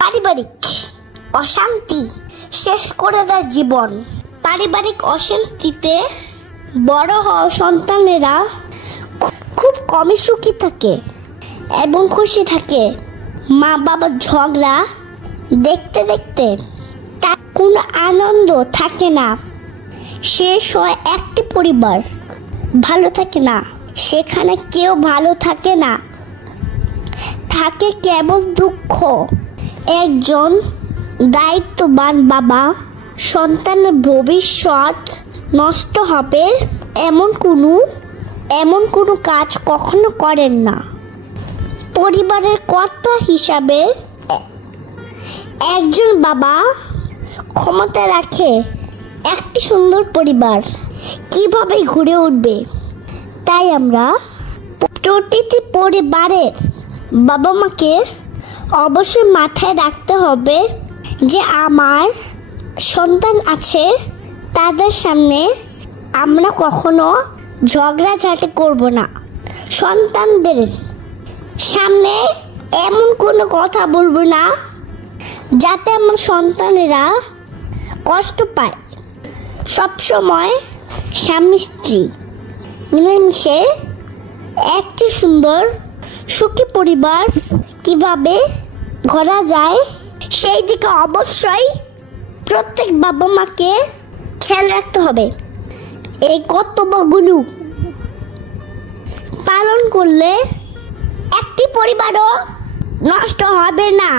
পারিবারিক অশান্তি শেষ করে দেয় জীবন। পারিবারিক অশান্তিতে বড় হওয়া সন্তানেরা খুব কমই সুখী থাকে এবং খুশি থাকে। মা বাবার ঝগড়া দেখতে দেখতে তার কোনো আনন্দ থাকে না। শেষ হয় একটি পরিবার ভালো থাকে না, সেখানে কেউ ভালো থাকে না, থাকে কেবল দুঃখ। একজন দায়িত্ববান বাবা সন্তানের ভবিষ্যৎ নষ্ট হবে এমন কোনো কাজ কখনো করেন না। পরিবারের কর্তা হিসাবে একজন বাবা ক্ষমতা রাখে একটি সুন্দর পরিবার কিভাবে ঘুরে উঠবে। তাই আমরা প্রতিটি পরিবারের বাবা মাকে অবশ্যই মাথায় রাখতে হবে যে আমার সন্তান আছে, তাদের সামনে আমরা কখনো ঝগড়াঝাটি করব না। সন্তানদের সামনে এমন কোনো কথা বলবো না যাতে আমার সন্তানেরা কষ্ট পায়। সবসময় স্বামী স্ত্রী মিলেমিশে একটি সুন্দর সুখী পরিবার কিভাবে গড়া যায় সেই দিকে অবশ্যই প্রত্যেক বাবা মাকে খেয়াল রাখতে হবে। এই কর্তব্যগুলো পালন করলে একটি পরিবারও নষ্ট হবে না।